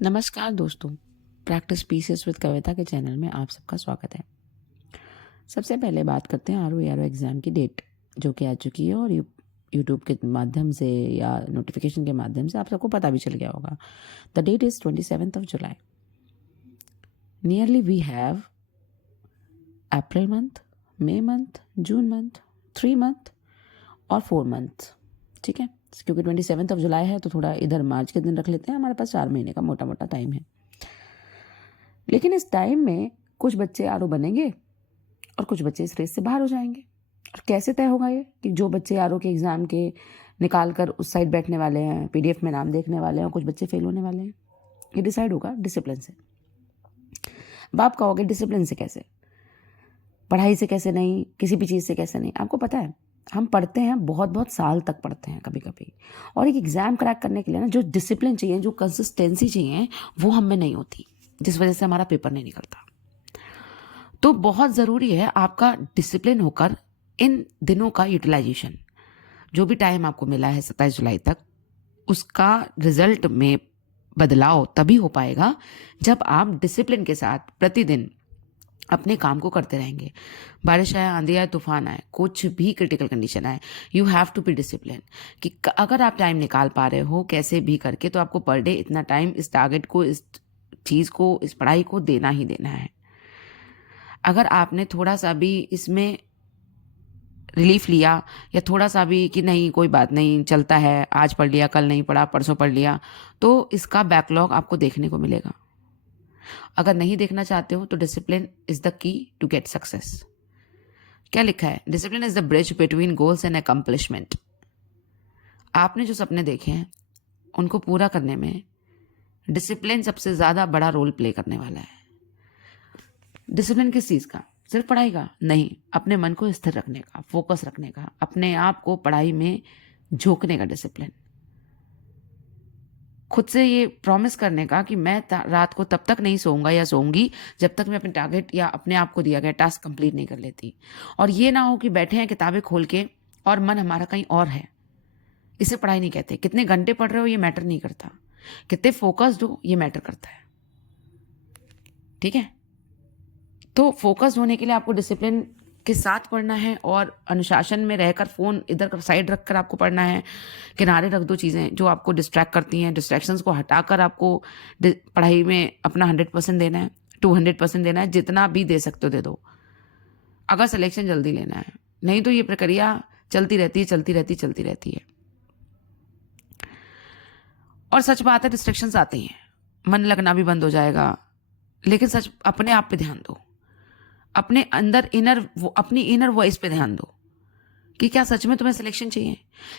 नमस्कार दोस्तों, practice pieces with कविता के चैनल में आप सबका स्वागत है। सबसे पहले बात करते हैं आरओ एग्ज़ाम की डेट जो कि आ चुकी है और यूट्यूब के माध्यम से या नोटिफिकेशन के माध्यम से आप सबको पता भी चल गया होगा। The date is 27th July. Nearly we have April month, May month, June month, 3 month और 4 मंथ। ठीक है, क्योंकि 27th जुलाई है तो थोड़ा इधर मार्च के दिन रख लेते हैं। हमारे पास 4 महीने का मोटा मोटा टाइम है। लेकिन इस टाइम में कुछ बच्चे आरओ बनेंगे और कुछ बच्चे इस रेस से बाहर हो जाएंगे। और कैसे तय होगा ये कि जो बच्चे आरओ के एग्ज़ाम के निकाल कर उस साइड बैठने वाले हैं, पीडीएफ में नाम देखने वाले हैं और कुछ बच्चे फेल होने वाले हैं? ये डिसाइड होगा डिसिप्लिन से। अब आप कहोगे डिसिप्लिन से कैसे, पढ़ाई से कैसे नहीं, किसी भी चीज़ से कैसे नहीं? आपको पता है हम पढ़ते हैं, बहुत बहुत साल तक पढ़ते हैं कभी कभी, और एक एग्ज़ाम क्रैक करने के लिए ना जो डिसिप्लिन चाहिए, जो कंसिस्टेंसी चाहिए, वो हम में नहीं होती, जिस वजह से हमारा पेपर नहीं निकलता। तो बहुत ज़रूरी है आपका डिसिप्लिन होकर इन दिनों का यूटिलाइजेशन, जो भी टाइम आपको मिला है 27 जुलाई तक, उसका रिजल्ट में बदलाव तभी हो पाएगा जब आप डिसिप्लिन के साथ प्रतिदिन अपने काम को करते रहेंगे। बारिश आए, आंधी आए, तूफान आए, कुछ भी क्रिटिकल कंडीशन आए, you have to be discipline कि अगर आप टाइम निकाल पा रहे हो कैसे भी करके, तो आपको पर डे इतना टाइम इस टारगेट को, इस चीज़ को, इस पढ़ाई को देना ही देना है। अगर आपने थोड़ा सा भी इसमें रिलीफ लिया या थोड़ा सा भी कि नहीं कोई बात नहीं चलता है, आज पढ़ लिया, कल नहीं पढ़ा, परसों पढ़ लिया, तो इसका बैकलॉग आपको देखने को मिलेगा। अगर नहीं देखना चाहते हो तो discipline is the key to get success. क्या लिखा है? Discipline is the bridge between goals and accomplishment. आपने जो सपने देखे हैं उनको पूरा करने में डिसिप्लिन सबसे ज़्यादा बड़ा रोल प्ले करने वाला है। डिसिप्लिन किस चीज़ का? सिर्फ पढ़ाई का नहीं, अपने मन को स्थिर रखने का, फोकस रखने का, अपने आप को पढ़ाई में झोंकने का डिसिप्लिन। खुद से ये प्रॉमिस करने का कि मैं रात को तब तक नहीं सोऊंगा या सोऊंगी जब तक मैं अपने टारगेट या अपने आप को दिया गया टास्क कंप्लीट नहीं कर लेती। और ये ना हो कि बैठे हैं किताबें खोल के और मन हमारा कहीं और है। इसे पढ़ाई नहीं कहते। कितने घंटे पढ़ रहे हो ये मैटर नहीं करता, कितने फोकस्ड हो ये मैटर करता है। ठीक है, तो फोकस्ड होने के लिए आपको डिसिप्लिन के साथ पढ़ना है और अनुशासन में रहकर, फ़ोन इधर साइड रखकर आपको पढ़ना है। किनारे रख दो चीज़ें जो आपको डिस्ट्रैक्ट करती हैं, डिस्ट्रैक्शंस को हटाकर आपको पढ़ाई में अपना 100% देना है, 200% देना है, जितना भी दे सकते हो दे दो, अगर सिलेक्शन जल्दी लेना है। नहीं तो ये प्रक्रिया चलती रहती है, चलती रहती, चलती रहती है। और सच बात है, डिस्ट्रैक्शंस आती हैं, मन लगना भी बंद हो जाएगा, लेकिन सच अपने आप पे ध्यान दो, अपने अंदर अपनी इनर वॉइस पे ध्यान दो कि क्या सच में तुम्हें सिलेक्शन चाहिए,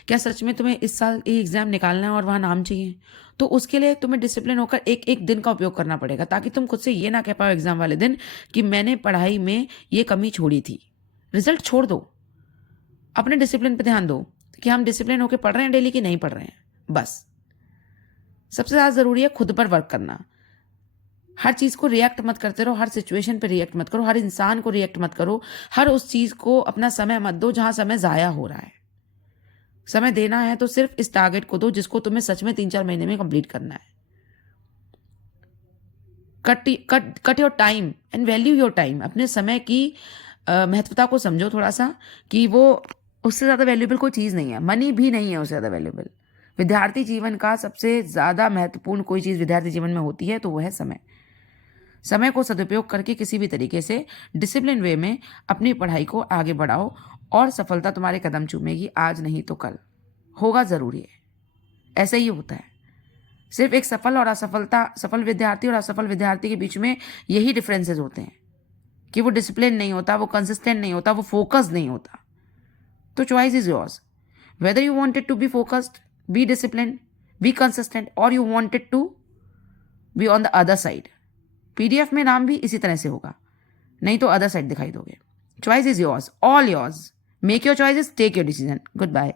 क्या सच में तुम्हें इस साल ये एग्जाम निकालना है और वहाँ नाम चाहिए। तो उसके लिए तुम्हें डिसिप्लिन होकर एक एक दिन का उपयोग करना पड़ेगा, ताकि तुम खुद से ये ना कह पाओ एग्जाम वाले दिन कि मैंने पढ़ाई में ये कमी छोड़ी थी। रिजल्ट छोड़ दो, अपने डिसिप्लिन पे ध्यान दो कि हम डिसिप्लिन होकर पढ़ रहे हैं डेली कि नहीं पढ़ रहे हैं। बस सबसे ज़्यादा ज़रूरी है खुद पर वर्क करना। हर चीज़ को रिएक्ट मत करते रहो, हर सिचुएशन पे रिएक्ट मत करो, हर इंसान को रिएक्ट मत करो, हर उस चीज़ को अपना समय मत दो जहाँ समय ज़ाया हो रहा है। समय देना है तो सिर्फ इस टारगेट को दो जिसको तुम्हें सच में 3-4 महीने में कंप्लीट करना है। Cut your time and value your time. अपने समय की महत्वता को समझो थोड़ा सा, कि वो उससे ज़्यादा वैल्यूएबल कोई चीज़ नहीं है, मनी भी नहीं है उससे ज़्यादा वैल्यूएबल। विद्यार्थी जीवन का सबसे ज़्यादा महत्वपूर्ण कोई चीज़ विद्यार्थी जीवन में होती है तो वो है समय। समय को सदुपयोग करके किसी भी तरीके से डिसिप्लिन वे में अपनी पढ़ाई को आगे बढ़ाओ और सफलता तुम्हारे कदम चूमेगी, आज नहीं तो कल होगा ज़रूरी है। ऐसे ही होता है। सिर्फ एक सफल विद्यार्थी और असफल विद्यार्थी के बीच में यही डिफरेंसेस होते हैं कि वो डिसिप्लिन नहीं होता, वो कंसिस्टेंट नहीं होता, वो फोकस्ड नहीं होता। तो choice is yours, whether you wanted to be focused, be disciplined, be consistent, और you wanted to be on the other side. PDF में नाम भी इसी तरह से होगा, नहीं तो अदर साइड दिखाई दोगे। Choice is yours, all yours. Make your choices, take your decision. Good bye.